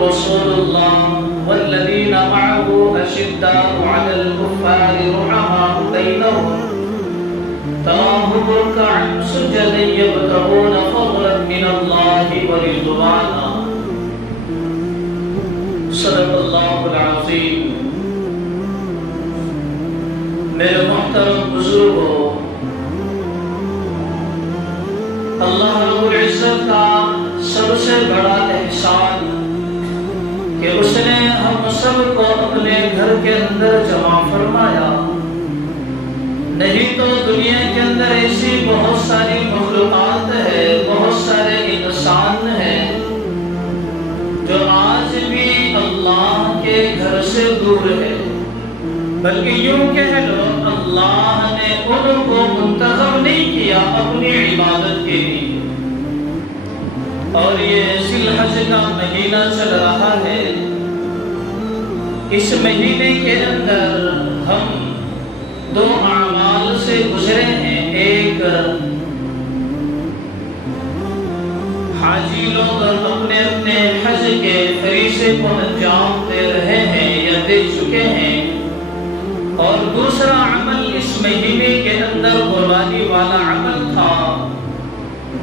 رسول الله والذين معه أشداء على الكفار رحماء بينهم تراهم ركعا سجدا يبتغون فضلا من الله ورضوانا صدق الله العظيم. میرے محترم بزرگوں، اللہ رب العزت کا سب سے بڑا احسان کہ اس نے ہم سب کو اپنے گھر کے اندر جمع فرمایا. نہیں تو دنیا کے اندر ایسی بہت ساری مخلوقات ہے، بہت سارے انسان ہیں جو آج بھی اللہ کے گھر سے دور ہے، بلکہ یوں کہہ لو اللہ نے ان کو منتخب نہیں کیا اپنی عبادت کے لیے. اور یہ ذی الحج کا مہینہ چل رہا ہے. اس مہینے کے اندر ہم دو اعمال سے گزرے ہیں. ایک حاجی لوگ اپنے اپنے حج کے فریضے کو انجام دے رہے ہیں یا دے چکے ہیں، اور دوسرا عمل اس مہینے کے اندر قربانی والا عمل تھا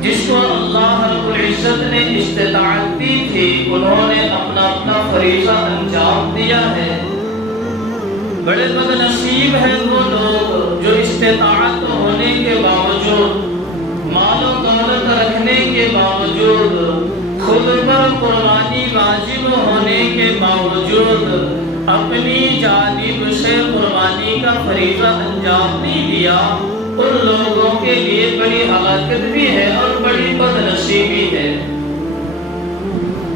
جس کو اللہ رب العزت نے استطاعت دی تھی. انہوں نے اپنا اپنا فریضہ انجام دیا ہے. بڑے بد نصیب ہیں وہ لوگ جو استطاعت ہونے کے باوجود، مال و دولت رکھنے کے باوجود، خود پر قربانی واجب ہونے کے باوجود اپنی جانب سے قربانی کا فریضہ انجام نہیں دیا. ان لوگوں کے لیے بڑی ہلاکت بھی ہے اور بڑی بد نصیبی ہے.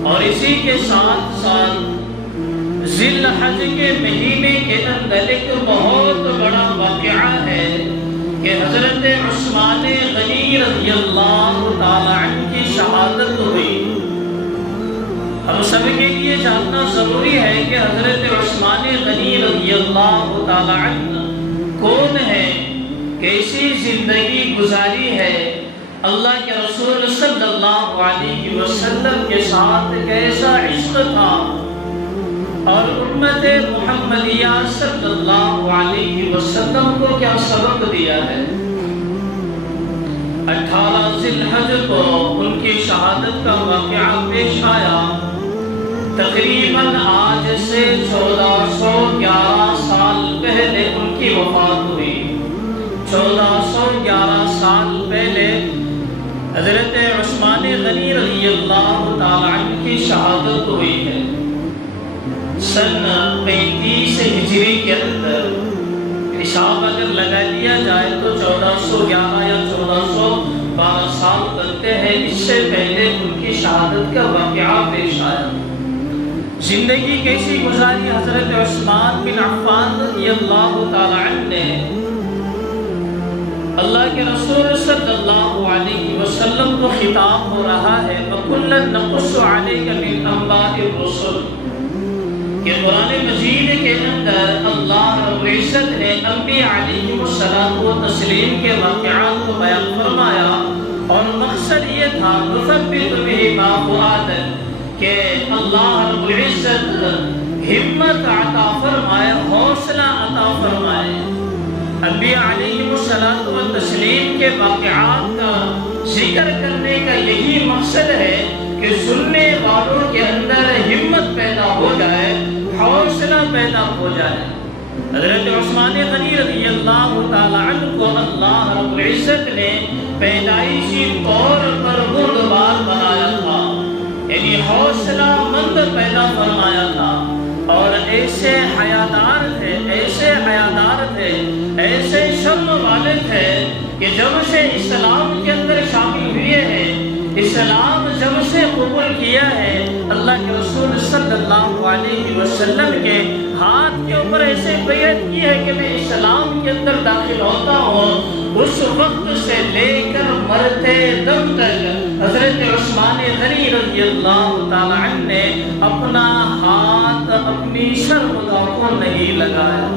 اور اسی کے ساتھ ساتھ ذی الحج کے مہینے کے اندر ایک بہت بڑا واقعہ ہے کہ حضرت عثمان غنی رضی اللہ تعالی عنہ کی شہادت ہوئی. ہم سب کے لیے جاننا ضروری ہے کہ حضرت عثمان غنی رضی اللہ تعالی عنہ کون ہے، کیسی زندگی گزاری ہے، اللہ کے رسول صلی اللہ علیہ وسلم کے ساتھ کیسا عشق تھا، اور امت محمدیہ صلی اللہ علیہ وسلم کو کیا سبق دیا ہے. 18 ذی الحج کو ان کی شہادت کا واقعہ پیش آیا. تقریباً آج سے 1411 سال پہلے ان کی وفات ہوئی. 1411 سال پہلے حضرت عثمان غنی رضی اللہ تعالی عنہ کی شہادت ہوئی ہے. سن 35 ہجری کے اندر حساب اگر لگا لیا جائے تو 1411 یا 1412 سال بنتے ہیں. اس سے پہلے ان کی شہادت کا واقعہ پیش آیا. زندگی کیسی گزاری حضرت عثمان بن عفان رضی اللہ تعالی عنہ نے. اللہ کے رسول صلی اللہ علیہ وسلم کو خطاب ہو رہا ہے وَكُلًّا نَقُصُّ عَلَيْكَ مِنْ أَنْبَاءِ الرُّسُلِ کہ قرآن مجید کے اندر اللہ رب العزت نے انبیاء علیہ السلام و تسلیم کے واقعات کو بیان فرمایا، اور مقصد یہ تھا نثبت بہ ما فؤادک کہ اللہ رب العزت ہمت عطا فرمائے، حوصلہ عطا فرمائے. انبیاء علیہ السلام و تسلیم کے واقعات کا ذکر کرنے کا یہی مقصد ہے کہ سننے والوں کے اندر ہمت پیدا ہو جائے، حوصلہ پیدا ہو جائے. حضرت عثمان غنی رضی اللہ تعالی عنہ کو اللہ رب العزت نے پیدائشی طور پر بردبار بنایا تھا، یعنی حوصلہ مند پیدا فرمایا تھا. اور ایسے حیادار تھے، ایسے حیادار تھے، ایسے شرم والے تھے کہ جب سے اسلام کے اندر شامل ہوئے ہیں، اسلام جب سے قبول کیا ہے، اللہ کے رسول صلی اللہ علیہ وسلم کے ہاتھ کے اوپر ایسے بیعت کی ہے کہ میں اسلام کے اندر داخل ہوتا ہوں. اس وقت سے لے کر مرتے دم تک حضرت عثمان غنی رضی اللہ تعالی عنہ نے اپنا ہاتھ اپنی شرمگاہ کو نہیں لگایا.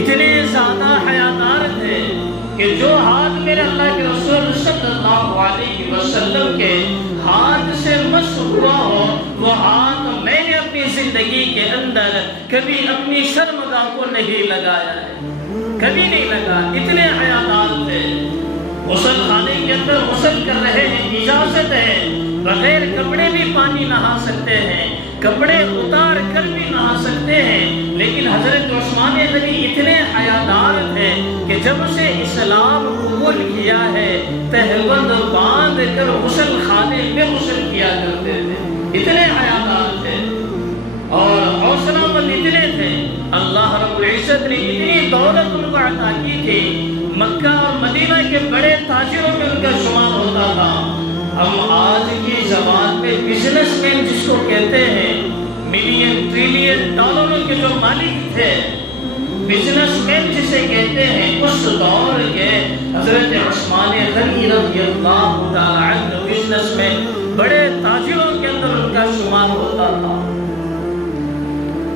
اتنے زیادہ حیادار تھے کہ جو ہاتھ میرے اللہ کے رسول صلی اللہ علیہ وسلم کے ہاتھ سے مس ہوا ہو وہ ہاتھ میں نے اپنی زندگی کے اندر کبھی اپنی شرمگاہ کو نہیں لگایا ہے، کبھی نہیں لگا۔ اتنے حیادار تھے۔ غسل خانے کے اندر غسل کر رہے ہیں، اجازت ہے، بغیر کپڑے بھی پانی نہا سکتے ہیں، کپڑے اتار کر بھی نہا سکتے ہیں، لیکن حضرت عثمان غنی اتنے حیادار تھے کہ جب سے اسلام قبول کیا ہے تہبند باندھ کر غسل خانے میں غسل کیا کرتے تھے، اتنے حیادار تھے اور حوصلہ مند اتنے تھے۔ اللہ رب العزت نے اتنی دولت ان کو عطا کی تھی، مکہ اور مدینہ کے بڑے تاجروں میں ان کا شمار ہوتا تھا۔ ہم آج کی زبان میں بزنس مین جس کو کہتے ہیں، ملین ٹریلین ڈالروں کے جو مالک تھے، بزنس مین جسے کہتے ہیں، اس دور کے حضرت عثمان غنی رضی اللہ تعالی عنہ بزنس مین بڑے تاجروں کے اندر ان کا شمار ہوتا تھا۔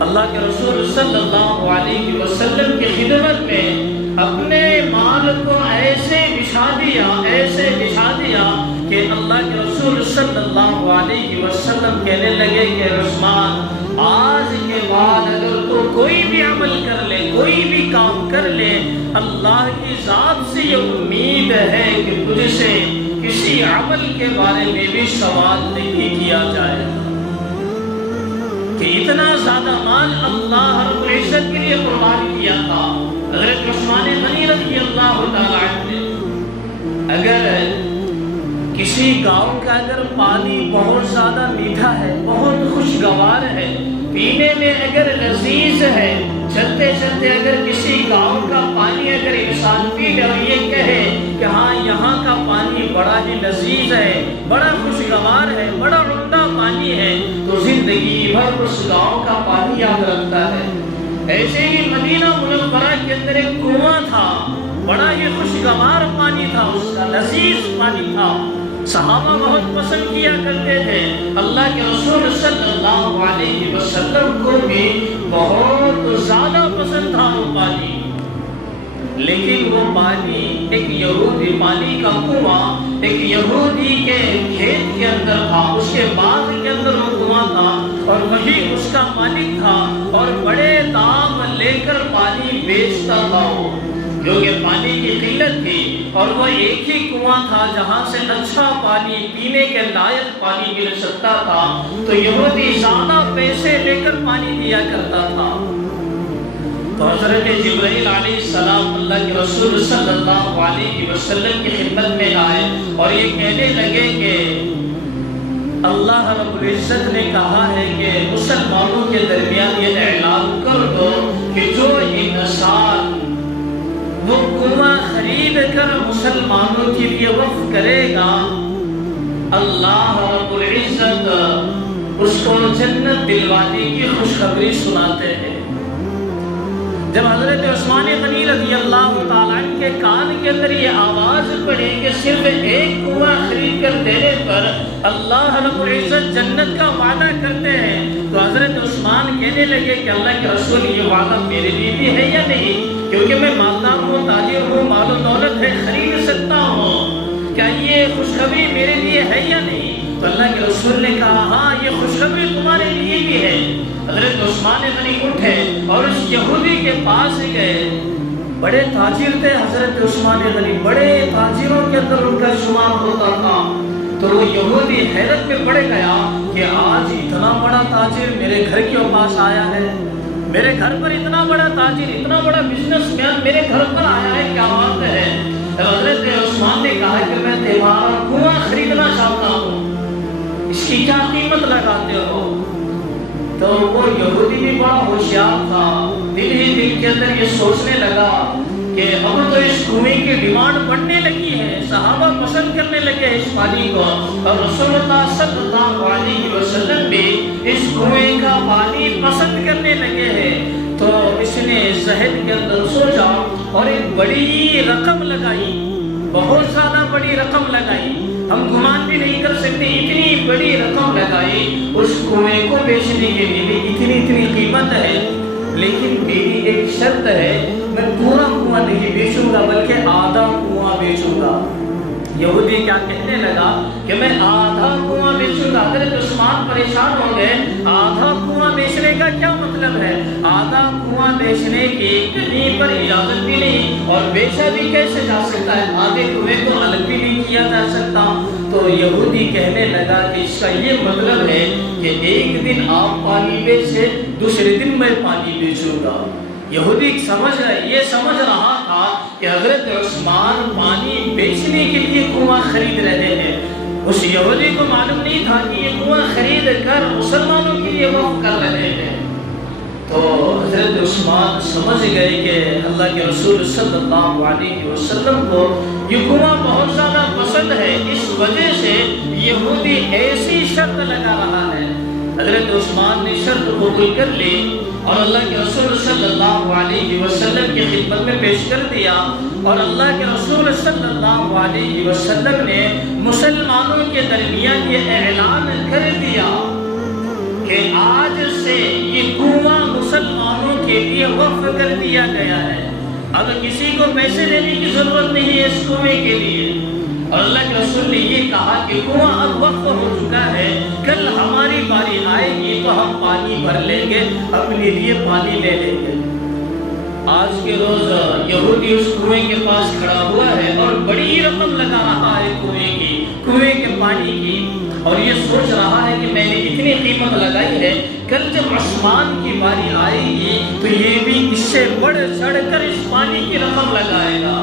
اللہ کے رسول صلی اللہ علیہ وسلم کی خدمت میں اپنے مال کو ایسے بچھا دیا کہ اللہ کے رسول صلی اللہ علیہ وسلم کہنے لگے کہ عثمان آج کے بعد اگر تو کوئی بھی عمل کر لے، کوئی بھی کام کر لے، اللہ کی ذات سے یہ امید ہے کہ تجھ سے کسی عمل کے بارے میں بھی سوال نہیں کیا جائے گا، کہ اتنا زیادہ مال اللہ رب العزت کے لیے قربان کیا تھا حضرت عثمان غنی رضی اللہ تعالی عنہ۔ اگر کسی گاؤں کا اگر پانی بہت زیادہ میٹھا ہے، بہت خوشگوار ہے، پینے میں اگر لذیذ ہے، چلتے چلتے اگر کسی گاؤں کا پانی اگر انسان پی لے اور یہ کہے کہ ہاں یہاں کا پانی بڑا ہی لذیذ ہے، بڑا خوشگوار ہے، بڑا عمدہ پانی ہے، تو زندگی بھر اس گاؤں کا پانی یاد رکھتا ہے۔ ایسے ہی مدینہ منورہ کے اندر ایک کنواں تھا، بڑا ہی خوشگوار پانی تھا، اس کا لذیذ پانی تھا، صحابہ بہت پسند کیا کرتے تھے، اللہ کے رسول صلی اللہ علیہ وسلم کو بھی بہت زیادہ پسند تھا وہ پانی۔ لیکن وہ پانی ایک یہودی، پانی کا کنواں ایک یہودی کے کھیت کے اندر تھا، اس کے باغ کے اندر وہ کنواں تھا اور وہی اس کا مالک تھا اور بڑے دام لے کر پانی بیچتا تھا وہ، کیونکہ پانی کی قلت تھی اور وہ ایک ہی کنواں تھا جہاں سے اچھا پانی پینے کے لائق پانی مل سکتا تھا، تو یہودی زیادہ پیسے لے کر پانی دیا کرتا تھا۔ تو حضرت جبرائیل علیہ السلام اللہ کے رسول صلی اللہ علیہ وسلم کی خدمت میں آئے اور یہ کہنے لگے کہ اللہ رب العزت نے کہا ہے کہ مسلمانوں کے درمیان یہ اعلان کر دو کہ جو انسان وہ کنواں خرید کر مسلمانوں کے لیے وقف کرے گا، اللہ رب العزت اس کو جنت دلوانے کی خوشخبری سناتے ہیں۔ جب حضرت عثمان غنی رضی اللہ تعالیٰ عنہ کے کان کے اندر یہ آواز پڑی کہ صرف ایک کنواں خرید کر دینے پر اللہ رب العزت جنت کا وعدہ کرتے ہیں، تو حضرت عثمان کہنے لگے کہ اللہ کے رسول یہ وعدہ میرے لیے بھی ہے یا نہیں، کیونکہ میں مالدار ہوں، تاجر ہوں، مال و دولت ہے، خرید سکتا ہوں، کیا یہ خوشخبری میرے لیے ہے یا نہیں؟ تو اللہ کے رسول نے کہا ہاں یہ خوشخبری تمہارے لیے بھی ہے۔ حضرت عثمان غنی اٹھے اور اس یہودی کے پاس گئے، بڑے تاجر تھے حضرت عثمان غنی، بڑے تاجروں کے اندر ان کا شمار ہوتا تھا، تو وہ یہودی حیرت میں پڑ گیا کہ آج اتنا بڑا تاجر میرے گھر کے پاس آیا ہے، میرے گھر پر اتنا بڑا تاجر، اتنا بڑا بزنس مین میرے گھر پر آیا ہے، کیا بات ہے؟ حضرت عثمان نے کہا کہ میں تمہارا کنواں خریدنا چاہتا ہوں، اس کی کیا قیمت لگاتے ہو؟ تو وہ یہودی بھی بڑا ہوشیار تھا، دل ہی دل کے اندر یہ سوچنے لگا کہ اب تو اس کنویں کی ڈیمانڈ بڑھنے لگی ہے، صحابہ پسند کرنے لگے اس پانی کو، اور رسول اللہ صلی اللہ علیہ وسلم بھی اس کنویں کا پانی پسند کرنے لگے ہیں، تو اس نے ذہن کے اندر سوچا اور ایک بڑی رقم لگائی، بہت زیادہ بڑی رقم لگائی، ہم گمان بھی نہیں کر سکتے اتنی بڑی رقم لگائی اس کنویں کو بیچنے کے لیے، اتنی قیمت ہے، لیکن میری ایک شرط ہے، میں پورا کنواں نہیں بیچوں گا بلکہ آدھا کنواں بیچوں گا، یہودی کیا کہنے لگا کہ میں آدھا کنواں بیچوں گا۔ حضرت عثمان پریشان ہو گئے، آدھا کنواں بیچنے کا کیا مطلب ہے؟ آدھا کنواں بیچنے کی کہیں پر اجازت بھی نہیں، اور بیچا بھی کیسے جا سکتا ہے؟ آدھے کنویں کو الگ بھی نہیں کیا جا سکتا۔ تو یہودی کہنے لگا کہ اس کا یہ مطلب ہے کہ ایک دن آپ پانی بیچے، دوسرے دن میں پانی بیچوں گا۔ یہودی یہ سمجھ رہا تھا کہ حضرت عثمان پانی بیچنے کے لیے کنواں خرید رہے ہیں۔ اس یہودی کو معلوم نہیں تھا کہ یہ کنواں خرید کر مسلمانوں کے لیے وقف کر رہے ہیں۔ تو حضرت عثمان سمجھ گئے کہ اللہ کے رسول صلی اللہ علیہ وسلم کو یہ کنواں بہت زیادہ پسند ہے، اس وجہ سے یہودی ایسی شرط لگا رہا ہے۔ حضرت عثمان نے شرط قبول کر لی اور اللہ کے رسول صلی اللہ علیہ وسلم کی خدمت میں پیش کر دیا، اور اللہ کے رسول صلی اللہ علیہ وسلم نے مسلمانوں کے درمیان یہ اعلان کر دیا کہ آج سے یہ کنواں مسلمانوں کے لیے وقف کر دیا گیا ہے۔ اب کسی کو پیسے دینے کی ضرورت نہیں ہے اس کنویں کے لیے، اور اللہ کے رسول نے یہ کہا کہ کنواں اب وقف ہو چکا ہے، کل ہماری باری آئے گی تو ہم پانی بھر لیں گے، اپنے لیے پانی لے لیں گے۔ آج کے روز یہودی اس کنویں کے پاس کھڑا ہوا ہے اور بڑی رقم لگا رہا ہے کنویں کے پانی کی، اور یہ سوچ رہا ہے کہ میں نے اتنی قیمت لگائی ہے، کل جب عثمان کی باری آئے گی تو یہ بھی اس سے بڑھ چڑھ کر اس پانی کی رقم لگائے گا۔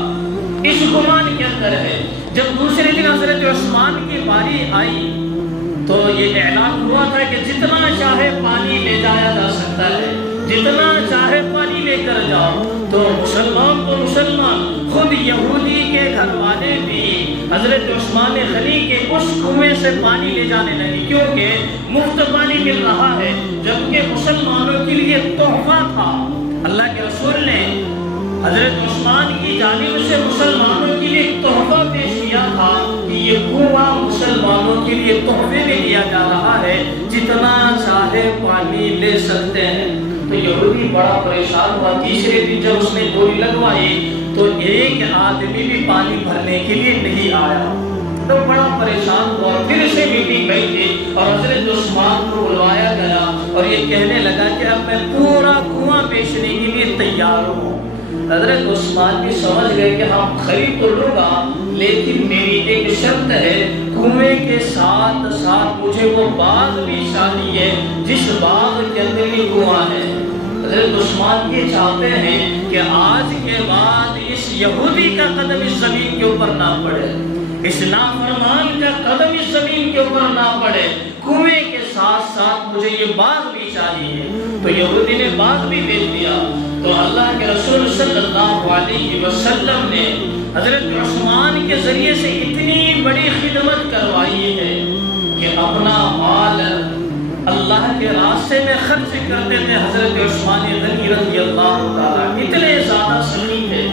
اس گمان کے اندر ہے۔ جب دوسرے دن حضرت عثمان کی باری آئی تو یہ اعلان ہوا تھا کہ جتنا چاہے پانی لے جایا جا سکتا ہے، جتنا چاہے پانی لے کر جاؤ۔ تو مسلمان خود یہودی کے گھر والے بھی حضرت عثمان غنی کے اس کنویں سے پانی لے جانے لگے، کیونکہ مفت پانی مل رہا ہے، جبکہ مسلمانوں کے لیے تحفہ تھا۔ اللہ کے رسول نے حضرت عثمان کی جانب سے مسلمانوں کے لیے ایک تحفہ پیش کیا تھا کہ یہ کنواں مسلمانوں کے لیے تحفے میں دیا جا رہا ہے، جتنا چاہے پانی لے سکتے ہیں۔ تو یہودی بڑا پریشان ہوا۔ تیسرے دن جب اس نے ڈوری لگوائی تو ایک آدمی بھی پانی بھرنے کے لیے نہیں آیا، تو بڑا پریشان ہوا۔ پھر سے میٹنگ بیٹھی اور حضرت عثمان کو بلوایا گیا اور یہ کہنے لگا کہ اب میں پورا کنواں بیچنے کے لیے تیار ہوں۔ حضرت عثمان بھی سمجھ گئے کہ ہم خرید تو لوں گا، لیکن میری ایک شرط ہے، کنویں کے ساتھ ساتھ مجھے وہ باغ بھی چاہیے جس باغ کے اندر یہ کنواں ہے۔ حضرت عثمان یہ چاہتے ہیں کہ آج کے بعد اس یہودی کا قدم اس زمین کے اوپر نہ پڑے، اس نافرمان کا قدم اس زمین کے اوپر نہ پڑے، کنویں کے ساتھ ساتھ مجھے یہ باغ بھی چاہیے۔ تو یہودی نے باغ بھی بیچ دیا۔ تو اللہ کے رسول صلی اللہ علیہ وسلم نے حضرت عثمان کے ذریعے سے اتنی بڑی خدمت کروائی ہے کہ اپنا مال اللہ کے راستے میں خرچ کرتے تھے۔ حضرت عثمان غنی رضی اللہ تعالیٰ اتنے زیادہ سخی تھے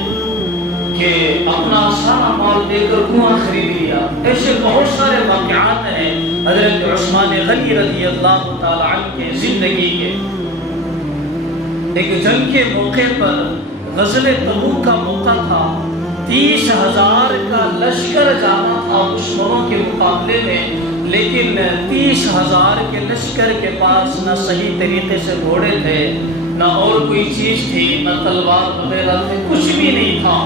کہ اپنا سارا مال دے کر کنواں خرید لیا۔ ایسے بہت سارے واقعات ہیں حضرت عثمان غنی رضی اللہ تعالیٰ عنہ کے زندگی کے۔ ایک جنگ کے موقع پر غزوہ تبوک کا موقع تھا، 30,000 کا لشکر جانا تھا دشمنوں کے مقابلے میں، لیکن 30,000 کے لشکر کے پاس نہ صحیح طریقے سے گھوڑے تھے، نہ اور کوئی چیز تھی، نہ تلوار وغیرہ تھے، کچھ بھی نہیں تھا۔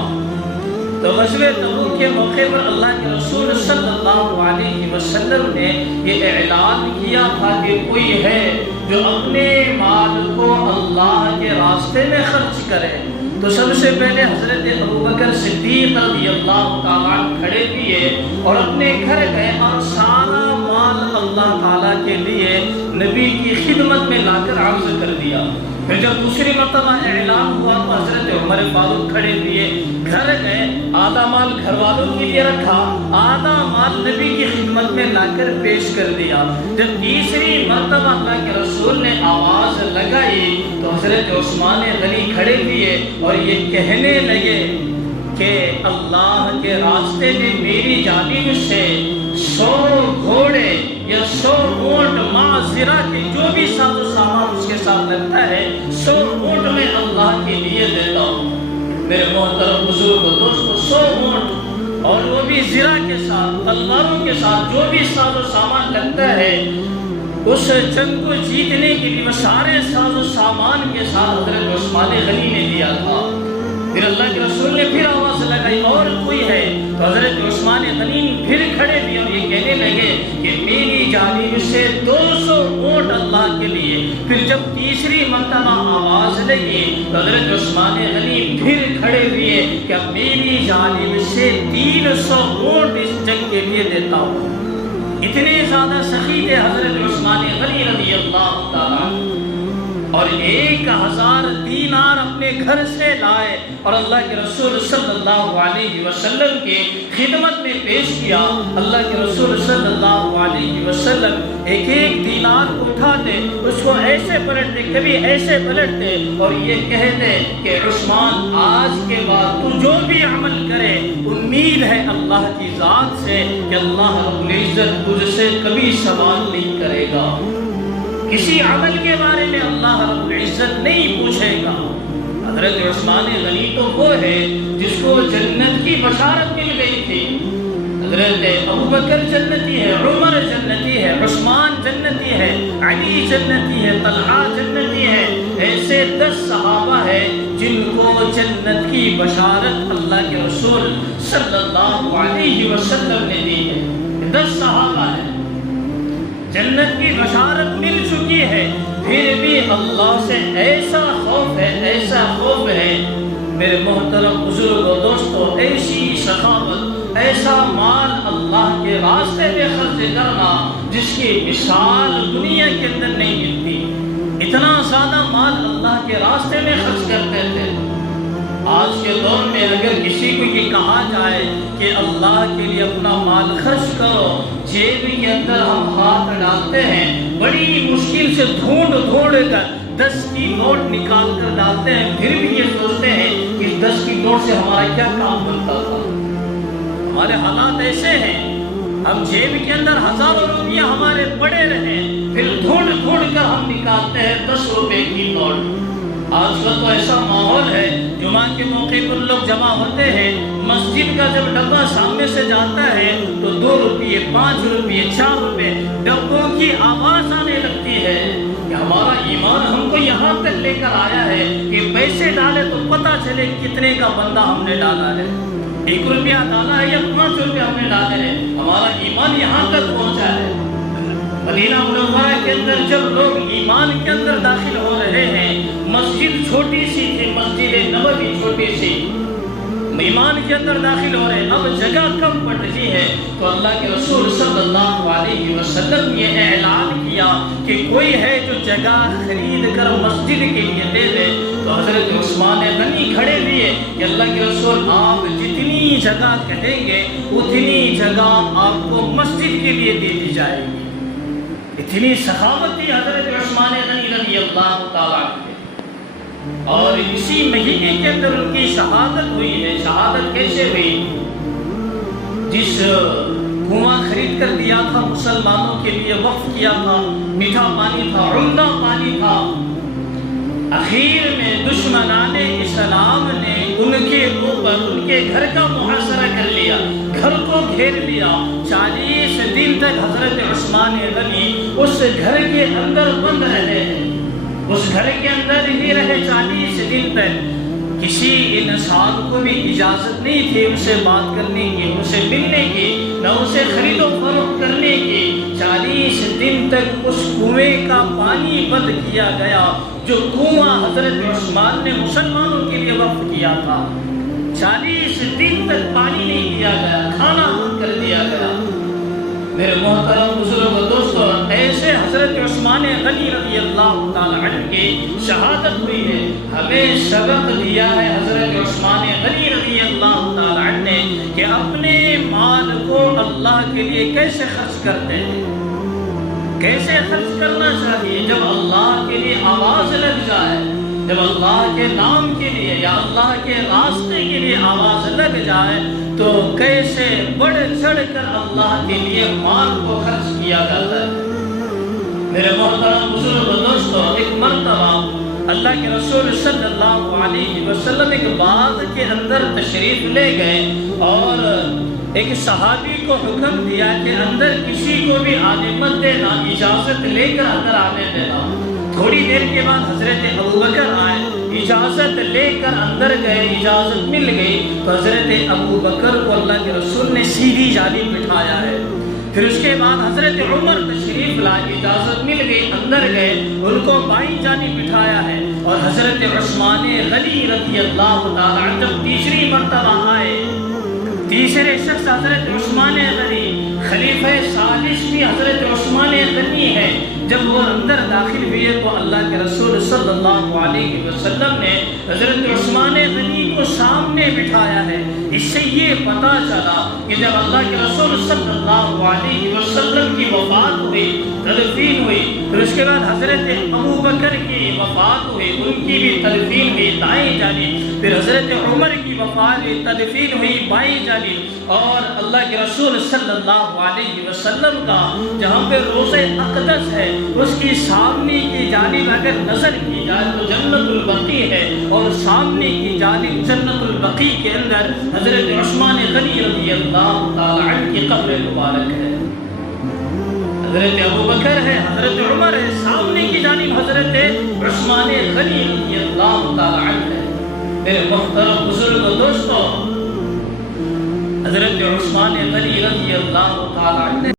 تو غزوہ تبوک کے موقع پر اللہ کے رسول صلی اللہ علیہ وسلم نے یہ اعلان کیا تھا کہ کوئی ہے جو اپنے مال کو اللہ کے راستے میں خرچ کرے۔ تو سب سے پہلے حضرت ابوبکر صدیق رضی اللہ تعالیٰ کھڑے کیے اور اپنے گھر گئے اور سارا مال اللہ تعالیٰ کے لیے نبی کی خدمت میں لا کر عرض کر دیا۔ پھر جب دوسری مرتبہ اعلان ہوا تو حضرت عمر فاروق کھڑے دیے، گھر گئے، آدھا مال گھر والوں کے لیے رکھا، آدھا مال نبی کی خدمت میں لا کر پیش کر دیا۔ جب تیسری مرتبہ اللہ کے رسول نے آواز لگائی تو حضرت عثمان غنی کھڑے دیے اور یہ کہنے لگے کہ اللہ کے راستے میں میری جانب سے 100 گھوڑے یا 100 اونٹ معذرہ کے جو بھی ساز و سامان اس کے ساتھ لگتا ہے 100 اونٹ میں اللہ کے لیے دیتا ہوں۔ میرے محترم بزرگ دوستو، 100 اونٹ اور وہ بھی زرہ کے ساتھ، تلواروں کے ساتھ، جو بھی ساز و سامان لگتا ہے اس جنگ کو جیتنے کے لیے، وہ سارے ساز و سامان کے ساتھ حضرت عثمان غنی نے دیا تھا۔ پھر اللہ کے رسول نے پھر آواز لگائی اور کوئی ہے؟ تو حضرت عثمان غنی پھر کھڑے ہوئے اور یہ کہنے لگے کہ میری جانب سے 200 اونٹ اللہ کے لیے۔ پھر جب تیسری مرتبہ آواز لگی تو حضرت عثمان غنی پھر کھڑے ہوئے کہ اب میری جانب سے 300 اونٹ اس جنگ کے لیے دیتا ہوں۔ اتنے زیادہ سخی تھے حضرت عثمان غنی رضی اللہ تعالیٰ، اور 1000 دینار اپنے گھر سے لائے اور اللہ کے رسول صلی اللہ علیہ وسلم کی خدمت میں پیش کیا۔ اللہ کے رسول صلی اللہ علیہ وسلم ایک ایک دینار کو اٹھاتے، اس کو ایسے پلٹتے، کبھی ایسے پلٹتے اور یہ کہتے کہ عثمان آج کے بعد تو جو بھی عمل کرے امید ہے اللہ کی ذات سے کہ اللہ رب العزت تجھ سے کبھی سوال نہیں کرے گا، کسی عمل کے بارے میں اللہ رب العزت نہیں پوچھے گا۔ حضرت عثمان غنی تو وہ ہے جس کو جنت کی بشارت مل گئی تھی۔ حضرت ابوبکر جنتی ہے، عمر جنتی ہے، عثمان جنتی ہے، علی جنتی ہے، طلحہ جنتی ہے۔ ایسے 10 صحابہ ہیں جن کو جنت کی بشارت اللہ کے رسول صلی اللہ علیہ وسلم نے دی ہے۔ 10 صحابہ ہیں، جنت کی بشارت مل چکی ہے، پھر بھی اللہ سے ایسا خوف ہے، ایسا خوف ہے۔ میرے محترم بزرگ و دوستو، ایسی سخاوت، ایسا مال اللہ کے راستے میں خرچ کرنا جس کی مثال دنیا کے اندر نہیں ملتی۔ اتنا زیادہ مال اللہ کے راستے میں خرچ کرتے تھے۔ آج کے دور میں اگر کسی کو یہ کہا جائے کہ اللہ کے لیے اپنا مال خرچ کرو، جیب کے اندر ہم ہاتھ ڈالتے ہیں، بڑی مشکل سے ڈھونڈ کر 10 کی نوٹ نکال کر ڈالتے ہیں، پھر بھی یہ سوچتے ہیں کہ 10 کی نوٹ سے ہمارا کیا کام بنتا تھا۔ ہمارے حالات ایسے ہیں، ہم جیب کے اندر ہزاروں روپیہ ہمارے پڑے رہے، پھر ڈھونڈ کر ہم نکالتے ہیں 10 روپے کی نوٹ۔ آج کل تو ایسا ماحول ہے، جمعہ کے موقع پر لوگ جمع ہوتے ہیں، مسجد کا جب ڈبہ سامنے سے جاتا ہے تو 2 روپے، 5 روپے، 4 روپے ڈبوں کی آواز آنے لگتی ہے کہ ہمارا ایمان ہم کو یہاں تک لے کر آیا ہے کہ پیسے ڈالے تو پتہ چلے کتنے کا بندہ ہم نے ڈالا ہے، 1 روپیہ ڈالا ہے یا 5 روپے ہم نے ڈالے ہیں، ہمارا ایمان یہاں تک پہنچا ہے۔ مدینہ منورہ کے اندر جب لوگ ایمان کے اندر داخل ہو رہے ہیں، مسجد چھوٹی سی تھی، مسجد نبوی چھوٹی سی، ایمان کے اندر داخل ہو رہے ہیں، اب جگہ کم پڑ رہی ہے، تو اللہ کے رسول صلی اللہ علیہ وسلم نے یہ اعلان کیا کہ کوئی ہے جو جگہ خرید کر مسجد کے لیے دے دے۔ تو حضرت عثمان غنی کھڑے ہوئے کہ اللہ کے رسول آپ جتنی جگہ کہیں گے اتنی جگہ آپ کو مسجد کے لیے دے دی جائے گی۔ اتنی سخاوت تھی حضرت عثمان غنی رضی اللہ تعالیٰ عنہ۔ اور اسی مہینے کے اندر ان کی شہادت ہوئی ہے۔ شہادت کیسے ہوئی؟ جس کنواں خرید کر دیا تھا مسلمانوں کے لیے، وقف کیا تھا، میٹھا پانی تھا، عمدہ پانی تھا، اخیر میں دشمنان اسلام نے ان کے اوپر ان کے گھر کا محاصرہ کر لیا، گھر کو گھیر لیا۔ 40 دن تک حضرت عثمان غنی اس گھر کے اندر بند رہے ہیں، اس گھر کے اندر ہی رہے 40 دن تک۔ کسی انسان کو بھی اجازت نہیں تھی ان سے بات کرنے کی، ان سے ملنے کی، نہ اسے خرید و فروخت کرنے کی۔ 40 دن تک اس کنویں کا پانی بند کیا گیا، جو کنواں حضرت عثمان نے مسلمانوں کے لیے وقف کیا تھا۔ 40 دن تک پانی نہیں دیا گیا، کھانا بند کر دیا گیا۔ میرے محترم بزرگ و دوستو، ایسے حضرت عثمان غنی رضی اللہ تعالیٰ عنہ کی شہادت ہوئی ہے۔ ہمیں سبق دیا ہے حضرت عثمان غنی رضی اللہ تعالیٰ عنہ نے کہ اپنے مال کو اللہ کے لیے کیسے خرچ کرتے ہیں، کیسے خرچ کرنا چاہیے۔ جب اللہ کے لیے آواز لگ جائے، جب اللہ کے نام کے لیے یا اللہ کے راستے کے لیے آواز لگ جائے تو کیسے بڑھ چڑھ کر اللہ کے لیے مال کو خرچ کیا جاتا ہے۔ میرے محترم بزرگ دوستو، ایک مرتبہ اللہ کے رسول صلی اللہ علیہ وسلم ایک باغ کے اندر تشریف لے گئے اور ایک صحابی کو حکم دیا کہ اندر کسی کو بھی آنے مت دینا، اجازت لے کر اندر آنے دینا۔ تھوڑی دیر کے بعد حضرت ابوبکر آئے، اجازت لے کر اندر گئے، اجازت مل گئی تو حضرت ابوبکر کو اللہ کے رسول نے سیدھی جانب بٹھایا ہے۔ پھر اس کے بعد حضرت عمر تشریف لائے، اجازت مل گئی، اندر گئے، ان کو بائیں جانب بٹھایا ہے۔ اور حضرت عثمان غنی رضی اللہ تعالیٰ عنہ جب تیسری مرتبہ آئے، تیسرے شخص حضرت عثمان غنی، خلیفہ ثالث بھی حضرت عثمان غنی ہے، جب وہ اندر داخل ہوئے تو اللہ کے رسول صلی اللہ علیہ وسلم نے حضرت عثمان غنی کو سامنے بٹھایا ہے۔ اس سے یہ پتہ چلا کہ جب اللہ کے رسول صلی اللہ علیہ وسلم کی وفات ہوئی، تدفین ہوئی، پھر اس کے بعد حضرت ابوبکر کی وفات ہوئی، ان کی بھی تدفین ہوئی دائیں جانب، پھر حضرت عمر کی وفات ہوئی، تدفین ہوئی بائیں جانب، اور اللہ کے رسول صلی اللہ علیہ وسلم کا جہاں پہ روضہ اقدس ہے اس کی سامنے کی جانب اگر نظر کی جائے تو جنت البقیع ہے، اور سامنے کی جانب جنت البقیع کے اندر حضرت عثمان غنی رضی اللہ تعالی عنہ کی قبر مبارک ہے۔ حضرت ابوبکر ہے، حضرت عمر ہے، سامنے کی جانب حضرت عثمان غنی رضی اللہ تعالی عنہ ہے۔ میرے محترم بزرگ و دوستو، حضرت عثمان غنی رضی اللہ تعالی عنہ